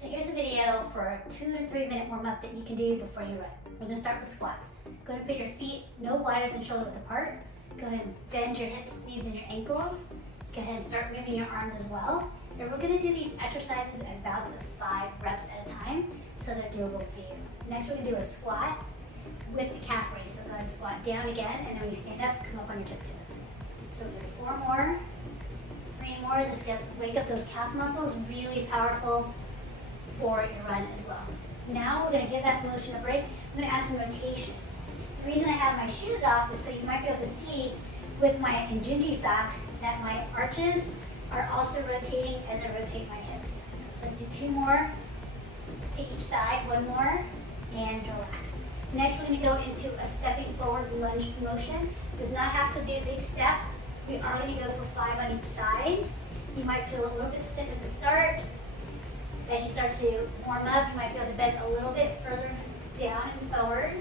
So here's a video for a 2 to 3 minute warm up that you can do before you run. We're going to start with squats. Go ahead and put your feet no wider than shoulder width apart. Go ahead and bend your hips, knees, and your ankles. Go ahead and start moving your arms as well. And we're going to do these exercises at bouts of 5 reps at a time, so they're doable for you. Next, we're going to do a squat with a calf raise. So go ahead and squat down again, and then when you stand up, come up on your tiptoes. So we'll do 4 more, 3 more. This helps wake up those calf muscles, really powerful for your run as well. Now we're going to give that motion a break. I'm going to add some rotation. The reason I have my shoes off is so you might be able to see with my Injinji socks that my arches are also rotating as I rotate my hips. Let's do 2 more to each side, 1 more, and relax. Next we're going to go into a stepping forward lunge motion. It does not have to be a big step. We are going to go for 5 on each side. You might feel a little bit stiff at the start. As you start to warm up, you might be able to bend a little bit further down and forward.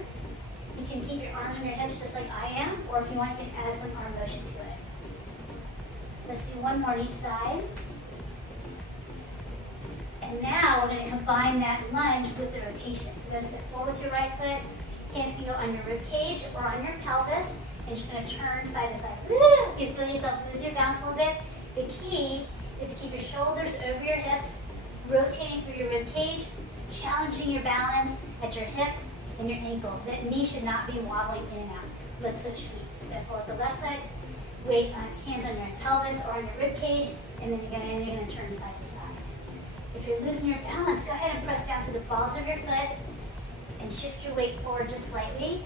You can keep your arms on your hips just like I am, or if you want, you can add some arm motion to it. Let's do 1 more on each side. And now we're going to combine that lunge with the rotation. So go step forward with your right foot. Hands can go on your rib cage or on your pelvis. And you're just going to turn side to side. You feel yourself lose your balance a little bit. The key is to keep your shoulders over your hips, rotating through your rib cage, challenging your balance at your hip and your ankle. That knee should not be wobbling in and out. Let's switch feet. Step forward with the left foot, weight on hands on your pelvis or on your rib cage, and then you're going to turn side to side. If you're losing your balance, go ahead and press down through the balls of your foot and shift your weight forward just slightly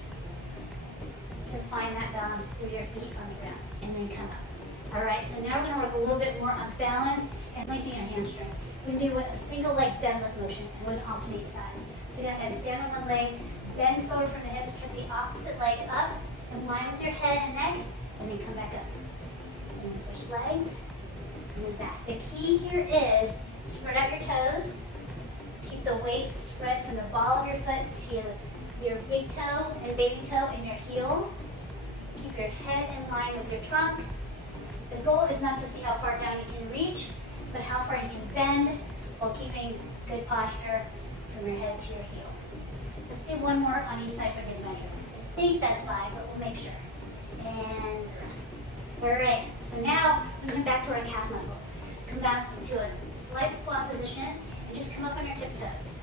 to find that balance through your feet on the ground, and then come up. All right, so now we're going to work a little bit more on balance and lengthening your hamstring. We're going to do a single leg deadlift motion, and we're going to alternate sides. So go ahead and stand on one leg, bend forward from the hips, kick the opposite leg up, in line with your head and neck, and then come back up. And then switch legs, and then back. The key here is spread out your toes. Keep the weight spread from the ball of your foot to your big toe and baby toe and your heel. Keep your head in line with your trunk. The goal is not to see how far down you can reach, but how far you can bend while keeping good posture from your head to your heel. Let's do 1 more on each side for good measure. I think that's 5, but we'll make sure. And rest. All right, so now we come back to our calf muscles. Come back into a slight squat position and just come up on your tiptoes.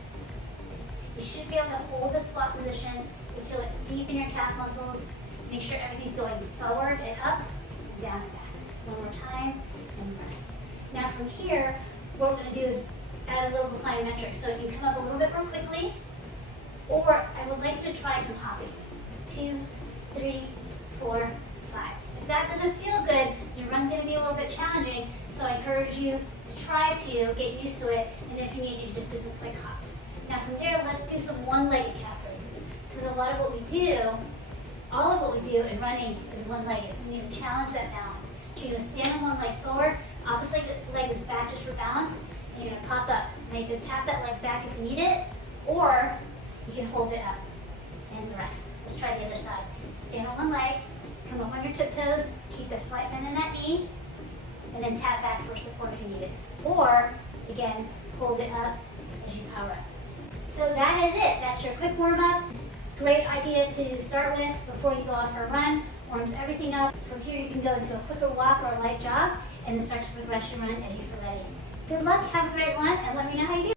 You should be able to hold the squat position. You feel it deep in your calf muscles. Make sure everything's going forward and up, and down and back. 1 more time, and rest. Now from here, what we're going to do is add a little plyometric. So you can come up a little bit more quickly, or I would like you to try some hopping. 2, 3, 4, 5. If that doesn't feel good, your run's going to be a little bit challenging, so I encourage you to try a few, get used to it, and if you need, you can just do some quick hops. Now from there, let's do some one-legged calf raises, because a lot of what we do, all of what we do in running is one-legged, so we need to challenge that balance. So you're going to stand on one leg forward, opposite leg is back just for balance, and you're going to pop up. Now you can tap that leg back if you need it, or you can hold it up and rest. Let's try the other side. Stand on one leg, come up on your tiptoes, keep the slight bend in that knee, and then tap back for support if you need it. Or, again, hold it up as you power up. So that is it. That's your quick warm-up. Great idea to start with before you go off for a run. Warms everything up. From here, you can go into a quicker walk or a light jog, and then start to progress your run as you feel ready. Good luck, have a great one, and let me know how you do.